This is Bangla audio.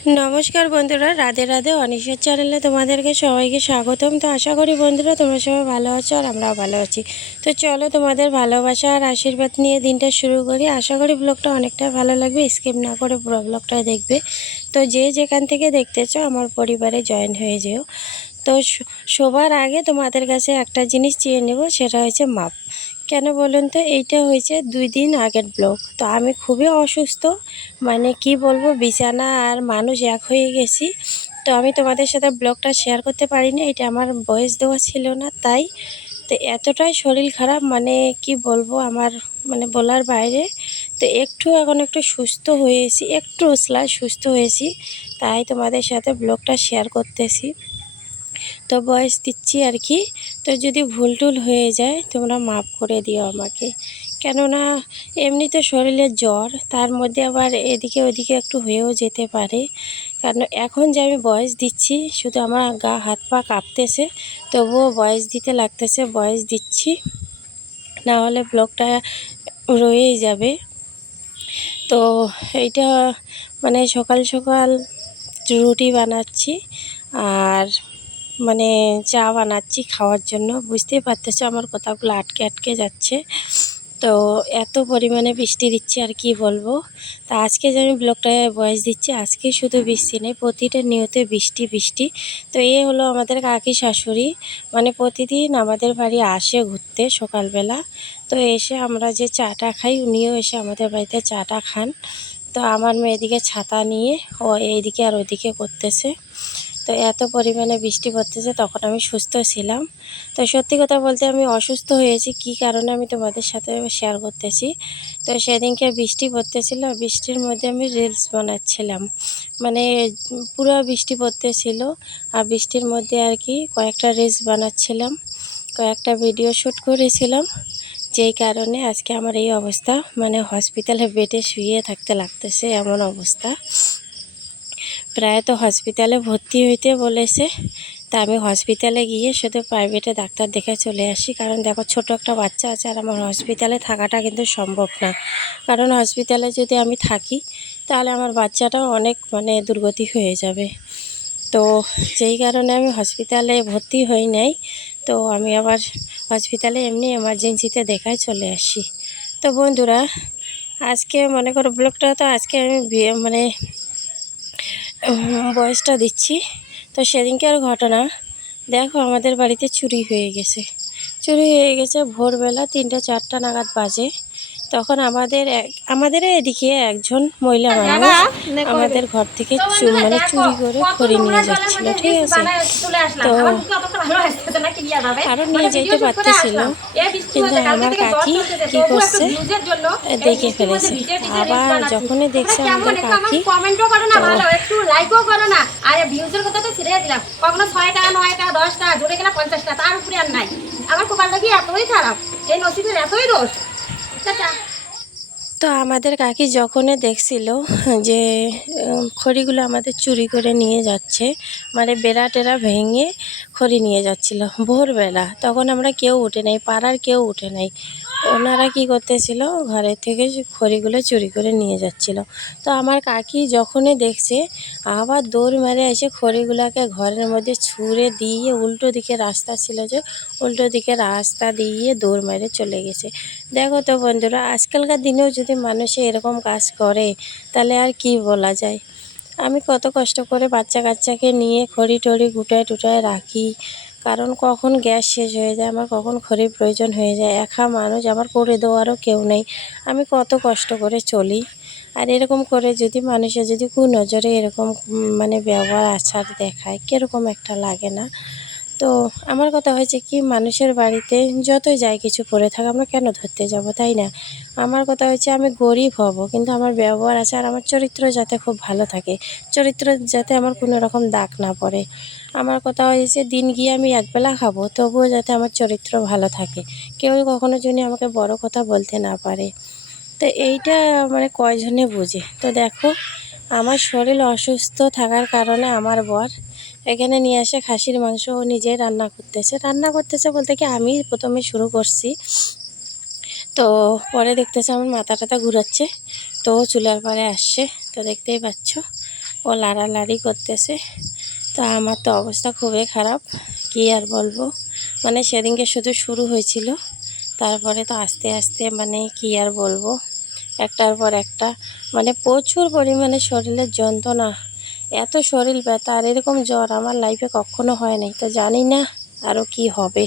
নমস্কার বন্ধুরা, রাধে রাধে অনিশের চ্যানেলে তোমাদেরকে সবাইকে স্বাগতম। তো আশা করি বন্ধুরা তোমরা সবাই ভালো আছো আর আমরাও ভালো আছি। তো চলো তোমাদের ভালোবাসা আর আশীর্বাদ নিয়ে দিনটা শুরু করি। আশা করি ব্লগটা অনেকটা ভালো লাগবে স্কিপ না করে ব্লগটা দেখবে। তো যে যেখান থেকে দেখতেছো আমার পরিবারে জয়েন হয়ে যেও। তো সবার আগে তোমাদের কাছে একটা জিনিস চেয়ে নেব, সেটা হচ্ছে মাপ। কেন বলুন তো? এইটা হয়েছে দুই দিন আগের ব্লগ। তো আমি খুবই অসুস্থ মানে কি বলব, বিছানা আর মানুষ এক হয়ে গেছি। তো আমি তোমাদের সাথে ব্লগটা শেয়ার করতে পারিনি, এটা আমার বয়স দেওয়া ছিল না, তাই। তো এতটাই শরীর খারাপ মানে কি বলব, আমার মানে বলার বাইরে। তো একটু এখন একটু সুস্থ হয়েছি, একটু স্লাই সুস্থ হয়েছি, তাই তোমাদের সাথে ব্লগটা শেয়ার করতেছি। তো বয়স দিচ্ছি আর কি। তো যদি ভুল টুল হয়ে যায়, তোমরা মাফ করে দিও আমাকে। কেননা, এমনি তো শরীরে জ্বর, তার মধ্যে আবার এদিকে ওদিকে একটু হয়েও যেতে পারে। কারণ এখন যে আমি বয়স দিচ্ছি, শুধু আমার গা হাত পা কাঁপতেছে, তবুও বয়স দিতে লাগতেছে, বয়স দিচ্ছি। না হলে ব্লগটা রয়েই যাবে। তো এইটা মানে সকাল সকাল রুটি বানাচ্ছি, আর মানে চা বানাচ্ছি খাওয়ার জন্য। বুঝতেই পারতেছো আমার কথাগুলো আটকে আটকে যাচ্ছে। তো এত পরিমাণে বৃষ্টি দিচ্ছে আর কি বলব। তা আজকে যে আমি ব্লগটা বয়স দিচ্ছি, আজকে শুধু বৃষ্টি নেই, প্রতিটা নিয়তে বৃষ্টি বৃষ্টি। তো এ হলো আমাদের কাকি শাশুড়ি। মানে প্রতিদিন আমাদের বাড়ি আসে ঘুরতে সকালবেলা। তো এসে আমরা যে চাটা খাই, উনিও এসে আমাদের বাড়িতে চাটা খান। তো আমার মেয়েদিকে ছাতা নিয়ে ও এইদিকে আর ওইদিকে করতেছে। তো এত পরিমাণে বৃষ্টি পড়তেছে, তখন আমি সুস্থ ছিলাম। তো সত্যি কথা বলতে আমি অসুস্থ হয়েছি, কি কারণে আমি তোমাদের সাথে শেয়ার করতেছি। তো সেদিনকে বৃষ্টি পড়তেছিল, বৃষ্টির মধ্যে আমি রিলস বানাচ্ছিলাম। মানে পুরো বৃষ্টি পড়তেছিল আর বৃষ্টির মধ্যে আর কি কয়েকটা রিলস বানাচ্ছিলাম, কয়েকটা ভিডিও শ্যুট করেছিলাম, যেই কারণে আজকে আমার এই অবস্থা। মানে হসপিটালে বেডে শুয়ে থাকতে লাগতেছে এমন অবস্থা। প্রায় তো হসপিটালে ভর্তি হইতে বলেছে। তা আমি হসপিটালে গিয়ে শুধু প্রাইভেটে ডাক্তার দেখে চলে আসি। কারণ দেখো, ছোট একটা বাচ্চা আছে আর আমার হসপিটালে থাকাটা কিন্তু সম্ভব না। কারণ হসপিটালে যদি আমি থাকি, তাহলে আমার বাচ্চাটাও অনেক মানে দুর্গতি হয়ে যাবে। তো যেই কারণে আমি হসপিটালে ভর্তি হই নাই, তো আমি আবার হসপিটালে এমনি এমার্জেন্সিতে দেখায় চলে আসি। তো বন্ধুরা, আজকে মনে করো ব্লগটা তো আজকে আমি মানে বয়সটা দিচ্ছি। তো সেদিনকে আর ঘটনা দেখো, আমাদের বাড়িতে চুরি হয়ে গেছে। চুরি হয়ে গেছে ভোরবেলা তিনটে চারটা নাগাদ বাজে। তখন আমাদের এক- আমাদের এদিকে একজন মহিলা মানুষ আমাদের ঘর থেকে মানে চুরি করে খড়ি নিয়ে যাচ্ছিল ঠিক আছে? তো আরও নিয়ে যেতে পারতেছিল। কিন্তু আমার কাকি কি করছে? দেখে ফেলেছে। আবার যখনই দেখছে আমাদের কাকি কমেন্টও করো না লাইকও করো না। আর ভিউজের কথা তো ছেড়ে দিলাম। কখনো ছয় টাকা নয় টাকা দশ টাকা জোরে গেলে পঞ্চাশ টাকা তার উপরে আর নাই। আমার কপালটা কি এতই খারাপ? এই নসিবের এতই দোষ। তো আমাদের কাকি যখনই দেখছিল যে খড়িগুলো আমাদের চুরি করে নিয়ে যাচ্ছে মানে বেড়া টেরা ভেঙে খড়ি নিয়ে যাচ্ছিল ভোরবেলা, তখন আমরা কেউ উঠে নাই, পাড়ার কেউ উঠে নাই। ওনারা কি করতেছিল? ঘরের থেকে খড়িগুলো চুরি করে নিয়ে যাচ্ছিল। তো আমার কাকি যখনই দেখছে, আবার দৌড় মেরে এসে খড়িগুলোকে ঘরের মধ্যে ছুঁড়ে দিয়ে উল্টো দিকে রাস্তা ছিল যে, উল্টো দিকে রাস্তা দিয়ে দৌড় মেরে চলে গেছে। দেখো তো বন্ধুরা, আজকালকার দিনেও যদি মানুষে এরকম কাজ করে, তাহলে আর কি বলা যায়? আমি কত কষ্ট করে বাচ্চা কাচ্চাকে নিয়ে খড়ি টড়ি গুটায় টুটায় রাখি। কারণ কখন গ্যাস শেষ হয়ে যায়, আমার কখন খড়ির প্রয়োজন হয়ে যায়, একা মানুষ, আমার করে দেওয়ারও কেউ নেই। আমি কত কষ্ট করে চলি। আর এরকম করে যদি মানুষের যদি কুনজরে এরকম মানে ব্যবহার, আচার দেখায়, কীরকম একটা লাগে না? তো আমার কথা হয়েছে কি, মানুষের বাড়িতে যতই যাই কিছু পড়ে থাকে, আমরা কেন ধরতে যাব, তাই না? আমার কথা হচ্ছে আমি গরিব হব, কিন্তু আমার ব্যবহার আছে আর আমার চরিত্র যাতে খুব ভালো থাকে, চরিত্র যাতে আমার কোনো রকম দাগ না পড়ে। আমার কথা হয়েছে দিন গিয়ে আমি একবেলা খাব, তবুও যাতে আমার চরিত্র ভালো থাকে। কেউ কখনো যদি আমাকে বড় কথা বলতে না পারে। তো এইটা মানে কয়জনে বুঝে? তো দেখো, আমার শরীর অসুস্থ থাকার কারণে আমার বর এখানে নিয়ে আসে খাসির মাংস ও নিজেই রান্না করতেছে। রান্না করতেছে বলতে কি, আমি প্রথমে শুরু করছি। তো পরে দেখতেছে আমার মাথা টাথা ঘুরাচ্ছে, তো চুলার পাড়ে আসছে। তো দেখতেই পাচ্ছ, ও লাড়ালাড়ি করতেছে। তো আমার তো অবস্থা খুবই খারাপ, কী আর বলব? মানে সেদিনকে শুধু শুরু হয়েছিল, তারপরে তো আস্তে আস্তে মানে কী আর বলব? একটার পর একটা মানে প্রচুর পরিমাণে শরীরের যন্ত্রণা এত শরীর ব্যথা আর এরকম জ্বর আমার লাইফে কক্ষনো হয় নাই, তো জানি না আরও কী হবে।